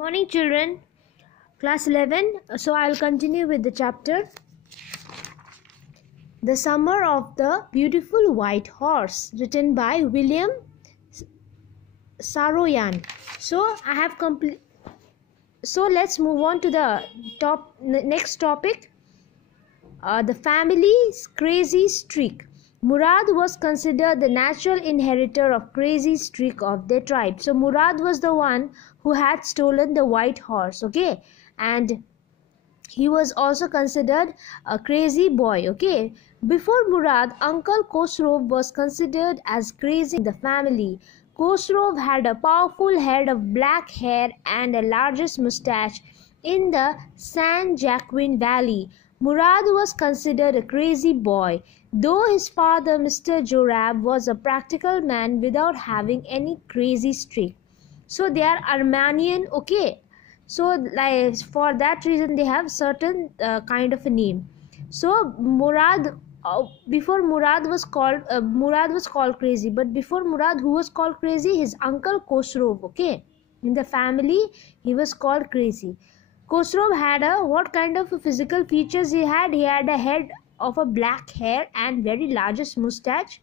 Morning children, class 11. So I'll continue with the chapter The Summer of the Beautiful White Horse, written by William Saroyan. So I have complete. So let's move on to the next topic. The family's crazy streak. Murad was considered the natural inheritor of crazy streak of their tribe. So Murad was the one who had stolen the white horse, okay, and he was also considered a crazy boy, okay. Before Murad, Uncle Khosrow was considered as crazy in the family. Khosrow had a powerful head of black hair and the largest mustache in the San Joaquin Valley. Murad was considered a crazy boy, though his father, Mr. Jorab, was a practical man without having any crazy streak. So they are Armenian, okay. So like for that reason they have certain kind of a name. So Murad, before Murad was called crazy, but before Murad, who was called crazy? His uncle Khosrow, okay. In the family he was called crazy. Khosrow had what kind of physical features he had? He had a head of a black hair and very largest mustache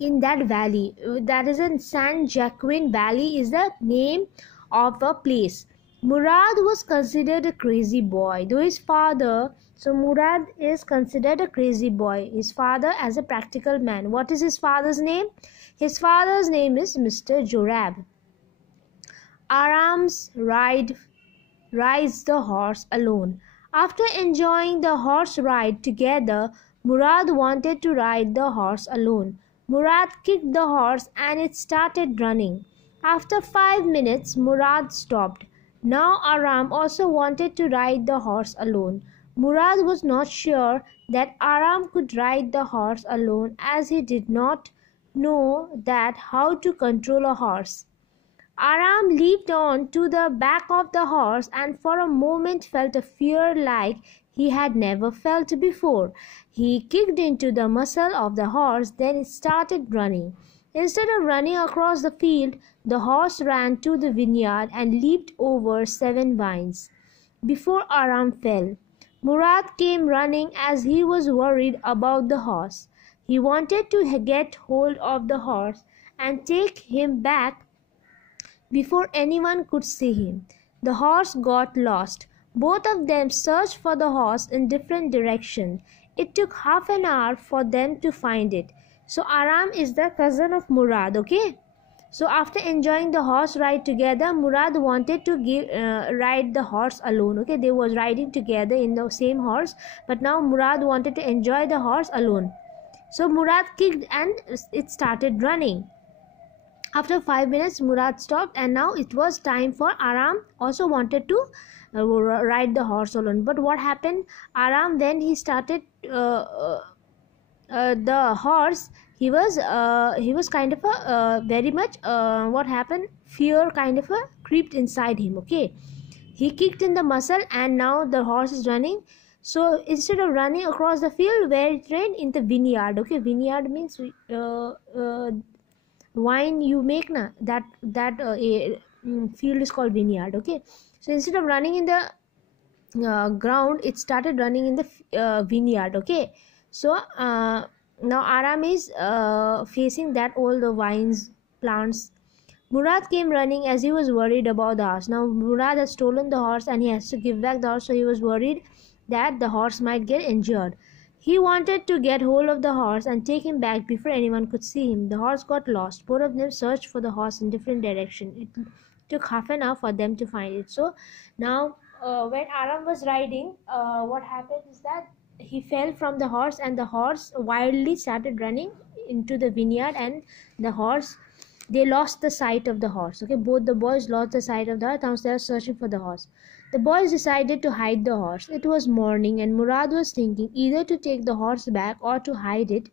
in that valley. That is in San Joaquin Valley is the name of a place. Murad was considered a crazy boy, though his father. So Murad is considered a crazy boy. His father as a practical man. What is his father's name? His father's name is Mr. Jorab. Aram's rides the horse alone. After enjoying the horse ride together, Murad wanted to ride the horse alone. Murad kicked the horse and it started running. After 5 minutes, Murad stopped. Now Aram also wanted to ride the horse alone. Murad was not sure that Aram could ride the horse alone, as he did not know that how to control a horse. Aram leaped on to the back of the horse and for a moment felt a fear like he had never felt before. He kicked into the muzzle of the horse, then it started running. Instead of running across the field, the horse ran to the vineyard and leaped over 7 vines before Aram fell. Murad came running as he was worried about the horse. He wanted to get hold of the horse and take him back before anyone could see him. The horse got lost. Both of them searched for the horse in different directions. It took half an hour for them to find it. So Aram is the cousin of Murad, okay. So after enjoying the horse ride together, Murad wanted to ride the horse alone, okay. They was riding together in the same horse, but now Murad wanted to enjoy the horse alone. So Murad kicked and it started running. After 5 minutes, Murad stopped and now it was time for Aram also wanted to ride the horse alone. But what happened? Aram, when he started the horse, he was kind of a very much what happened? Fear kind of creeped inside him, okay. He kicked in the muzzle and now the horse is running. So instead of running across the field where it ran, in the vineyard, okay. Vineyard means wine you make na, that field is called vineyard, okay. So instead of running in the ground, it started running in the vineyard, okay. So now Aram is facing that all the vines, plants. Murad came running as he was worried about the horse. Now Murad has stolen the horse and he has to give back the horse, so he was worried that the horse might get injured. He wanted to get hold of the horse and take him back before anyone could see him. The horse got lost. Both of them searched for the horse in different directions. It took half an hour for them to find it. So now when Aram was riding, what happened is that he fell from the horse and the horse wildly started running into the vineyard, and the horse, they lost the sight of the horse, okay. Both the boys lost the sight of the horse. Now they are searching for the horse. The boys decided to hide the horse. It was morning and Murad was thinking either to take the horse back or to hide it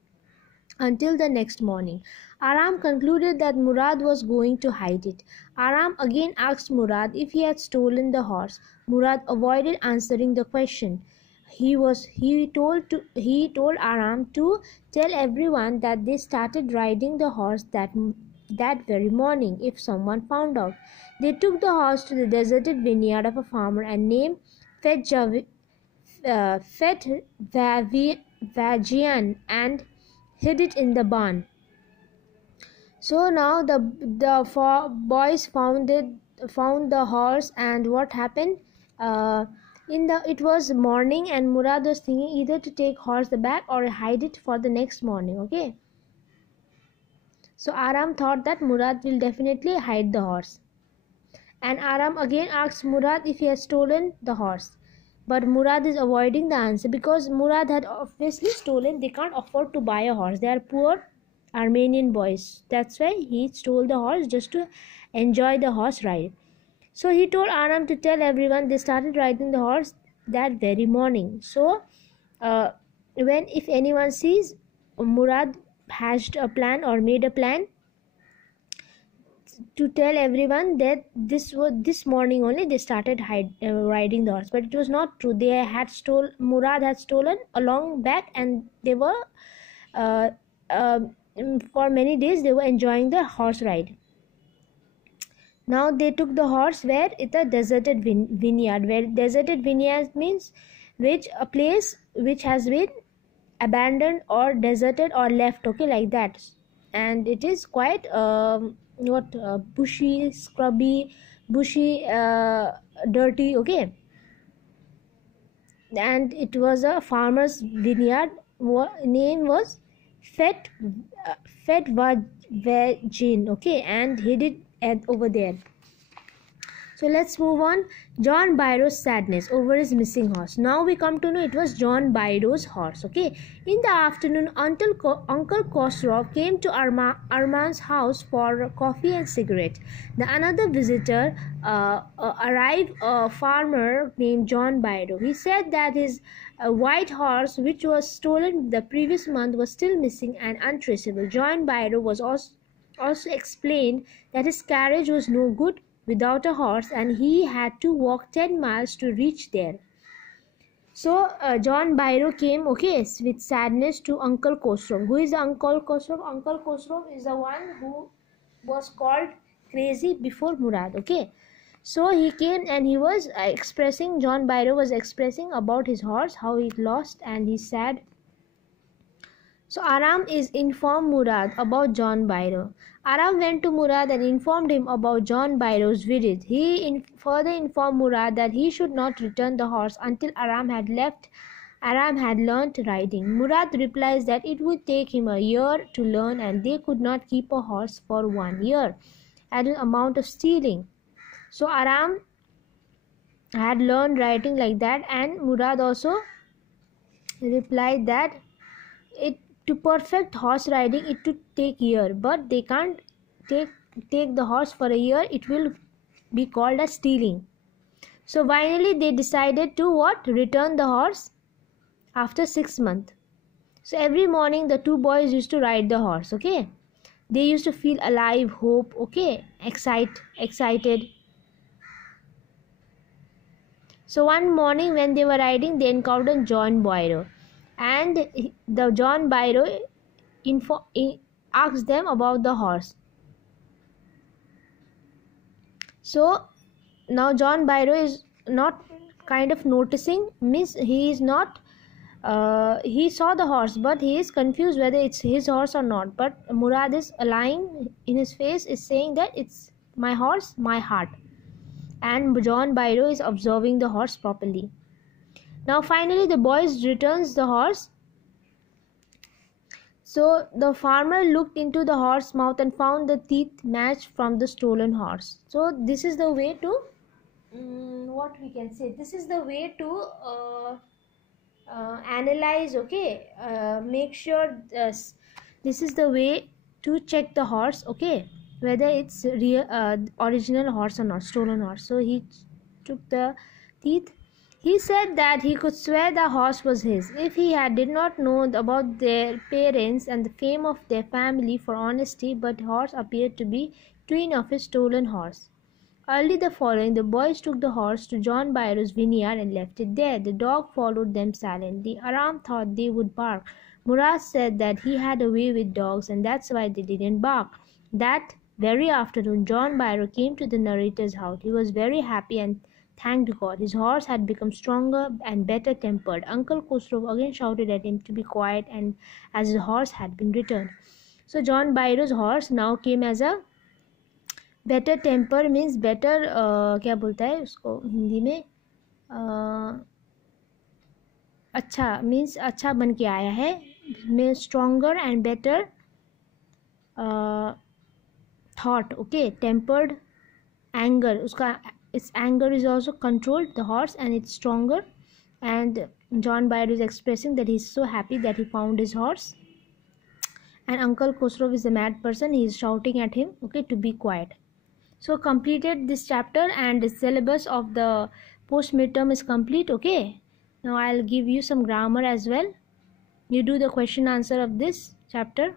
until the next morning. Aram concluded that Murad was going to hide it. Aram again asked Murad if he had stolen the horse. Murad avoided answering the question. He told Aram to tell everyone that they started riding the horse that that very morning if someone found out. They took the horse to the deserted vineyard of a farmer and named Fetvagian and hid it in the barn. So now the four boys found the horse, and what happened? It was morning, and Murad was thinking either to take horse back or hide it for the next morning. Okay. So Aram thought that Murad will definitely hide the horse. And Aram again asked Murad if he has stolen the horse. But Murad is avoiding the answer because Murad had obviously stolen. They can't afford to buy a horse. They are poor Armenian boys. That's why he stole the horse just to enjoy the horse ride. So he told Aram to tell everyone. They started riding the horse that very morning. So if anyone sees, Murad hatched a plan or made a plan to tell everyone that this morning only they started riding the horse, but it was not true. Murad had stolen a long back, and they were for many days they were enjoying the horse ride. Now they took the horse where it's a deserted vineyard. Where deserted vineyard means a place which has been abandoned or deserted or left, okay, like that. And it is quite bushy, scrubby, dirty, okay. And it was a farmer's vineyard. Name was Fetvagian, okay, and hid it over there. So let's move on. John Byro's sadness over his missing horse. Now we come to know it was John Byro's horse. Okay. In the afternoon, Uncle Khosrow came to Arman's house for coffee and cigarette. Another visitor arrived, a farmer named John Byro. He said that his white horse, which was stolen the previous month, was still missing and untraceable. John Byro was also explained that his carriage was no good without a horse, and he had to walk 10 miles to reach there. So John Byro came, okay, with sadness to Uncle Khosrow. Who is Uncle Khosrow? Uncle Khosrow is the one who was called crazy before Murad, okay. So he came and he was John Byro was expressing about his horse, how he lost, and he's sad. So Aram is informed Murad about John Byro. Aram went to Murad and informed him about John Byro's visit. He further informed Murad that he should not return the horse until Aram had learnt riding. Murad replies that it would take him a year to learn, and they could not keep a horse for 1 year at an amount of stealing. So Aram had learned riding like that, and Murad also replied that to perfect horse riding it would take a year, but they can't take the horse for a year. It will be called as stealing. So finally they decided to return the horse after 6 months. So every morning the two boys used to ride the horse, okay. They used to feel alive, hope, okay, excited. So one morning when they were riding, they encountered John Byro. And the John Byro asked them about the horse. So now John Byro is not kind of noticing, means he is not he saw the horse, but he is confused whether it's his horse or not. But Murad is lying in his face, is saying that it's my horse, my heart. And John Byro is observing the horse properly. Now finally the boys returns the horse. So the farmer looked into the horse's mouth and found the teeth matched from the stolen horse. So this is the way to this is the way to analyze, okay, make sure this is the way to check the horse, okay, whether it's real original horse or not, stolen horse. So he took the teeth. He said that he could swear the horse was his if he did not know about their parents and the fame of their family for honesty, but the horse appeared to be twin of his stolen horse. Early the following, the boys took the horse to John Byro's vineyard and left it there. The dog followed them silently. Aram thought they would bark. Murad said that he had a way with dogs and that's why they didn't bark. That very afternoon, John Byro came to the narrator's house. He was very happy and thanked God. His horse had become stronger and better tempered. Uncle Khosrow again shouted at him to be quiet, and as his horse had been returned. So John Byro's horse now came as a better temper, means better क्या बोलता है उसको हिंदी में, अच्छा means अच्छा बन के आया है, में stronger and better thought. Okay, tempered anger, उसका its anger is also controlled, the horse, and it's stronger. And John Byro is expressing that he's so happy that he found his horse. And Uncle Khosrow is a mad person, he is shouting at him, okay, to be quiet. So completed this chapter, and the syllabus of the post midterm is complete. Okay, now I'll give you some grammar as well. You do the question answer of this chapter.